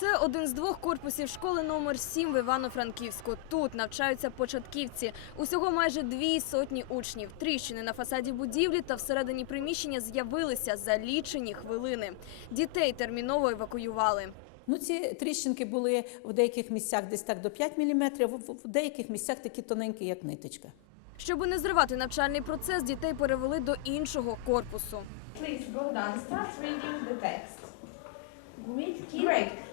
Це один з двох корпусів школи номер 7 в Івано-Франківську. Тут навчаються початківці. Усього майже дві сотні учнів. Тріщини на фасаді будівлі та всередині приміщення з'явилися за лічені хвилини. Дітей терміново евакуювали. Ну, ці тріщинки були в деяких місцях десь так до 5 мм, в в деяких місцях такі тоненькі, як ниточка. Щоби не зривати навчальний процес, дітей перевели до іншого корпусу. Please, Bogdan, start reading the text. Great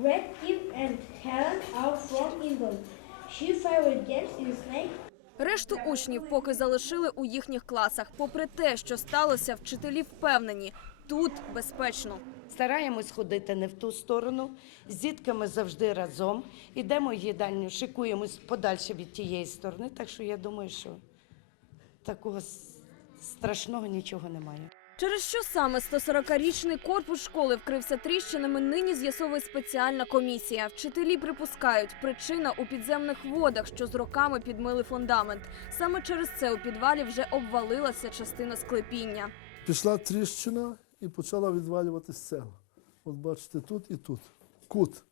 Greg, Greg, and Helen are from England. She favorite games in Snake. Решту учнів поки залишили у їхніх класах. Попри те, що сталося, вчителі впевнені, тут безпечно. Стараємось ходити не в ту сторону. З дітками завжди разом. Ідемо в їдальню, шикуємось подальше від тієї сторони. Так що я думаю, що такого страшного нічого немає. Через що саме 140-річний корпус школи вкрився тріщинами, нині з'ясовує спеціальна комісія. Вчителі припускають, причина у підземних водах, що з роками підмили фундамент. Саме через це у підвалі вже обвалилася частина склепіння. Пішла тріщина і почала відвалювати цегла. От бачите, тут і тут. Кут.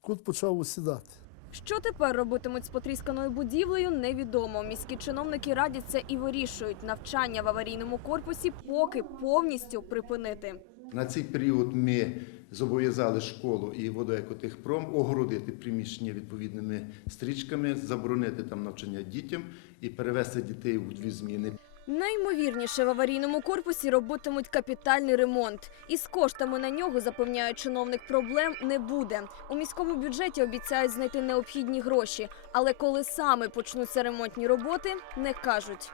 Кут почав осідати. Що тепер робитимуть з потрісканою будівлею, невідомо. Міські чиновники радяться і вирішують навчання в аварійному корпусі, поки повністю припинити. На цей період ми зобов'язали школу і водоекотехпром огородити приміщення відповідними стрічками, заборонити там навчання дітям і перевести дітей у дві зміни. Найімовірніше в аварійному корпусі робитимуть капітальний ремонт. І з коштами на нього, запевняє чиновник, проблем не буде. У міському бюджеті обіцяють знайти необхідні гроші. Але коли саме почнуться ремонтні роботи, не кажуть.